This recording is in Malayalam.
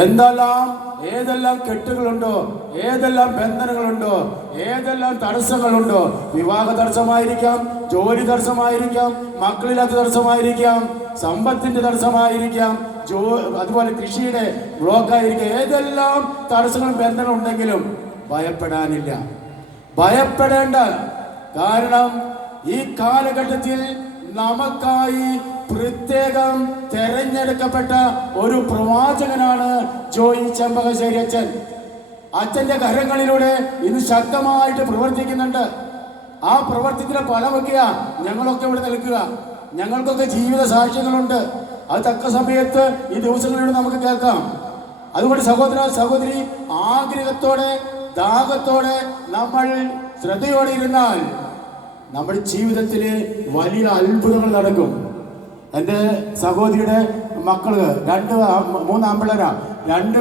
ഏതെല്ലാം കെട്ടുകളുണ്ടോ, ഏതെല്ലാം ബന്ധനങ്ങളുണ്ടോ, ഏതെല്ലാം തടസ്സങ്ങളുണ്ടോ, വിവാഹ തടസ്സമായിരിക്കാം, ജോലി തടസ്സമായിരിക്കാം, മക്കളില്ലാത്ത തടസ്സമായിരിക്കാം, സമ്പത്തിന്റെ തടസ്സമായിരിക്കാം, അതുപോലെ കൃഷിയുടെ ബ്ലോക്കായിരിക്കാം, ഏതെല്ലാം തടസ്സങ്ങളും ബന്ധനങ്ങളും ഉണ്ടെങ്കിലും ഭയപ്പെടാനില്ല, ഭയപ്പെടേണ്ട. കാരണം ഈ കാലഘട്ടത്തിൽ നമുക്കായി പ്രത്യേകം തെരഞ്ഞെടുക്കപ്പെട്ട ഒരു പ്രവാചകനാണ് ജോയി ചെമ്പകശ്ശേരി അച്ഛൻ. അച്ഛൻ്റെ കരങ്ങളിലൂടെ ഇത് ശക്തമായിട്ട് പ്രവർത്തിക്കുന്നുണ്ട്. ആ പ്രവർത്തിക്കുന്ന ഫലമൊക്കെയ ഞങ്ങളൊക്കെ ഇവിടെ നിൽക്കുക. ഞങ്ങൾക്കൊക്കെ ജീവിത സാക്ഷ്യങ്ങളുണ്ട്. അത് തക്ക സമയത്ത് ഈ ദിവസങ്ങളിലൂടെ നമുക്ക് കേൾക്കാം. അതുകൊണ്ട് സഹോദരി ആഗ്രഹത്തോടെ ദാഹത്തോടെ നമ്മൾ ശ്രദ്ധയോടെ ഇരുന്നാൽ നമ്മുടെ ജീവിതത്തിൽ വലിയ അത്ഭുതങ്ങൾ നടക്കും. എൻ്റെ സഹോദരിയുടെ മക്കള് 2-3 ആമ്പിള്ളേരാ, 2